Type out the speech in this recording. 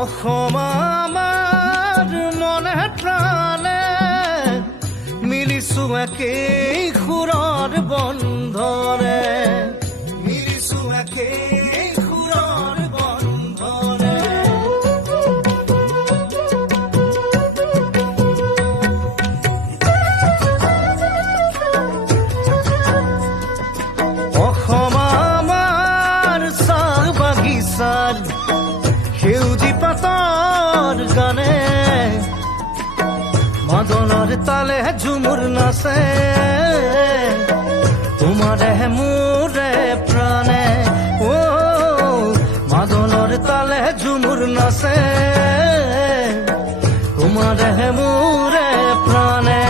অসম আমাৰ মনে প্ৰাণে মিলিছো একেই সুৰৰ বন্ধৰে, মিলিছো একেই সুৰৰ বন্ধৰে। অসম আমাৰ চাহ বাগিচাৰ সেউজী পাতৰ গানে, মাদনৰ তালে ঝুমুৰ নাচে, তোমাৰে মোৰে প্ৰাণে। ও মাদনৰ তালে ঝুমুৰ নাচে, তোমাৰে মোৰে প্ৰাণে।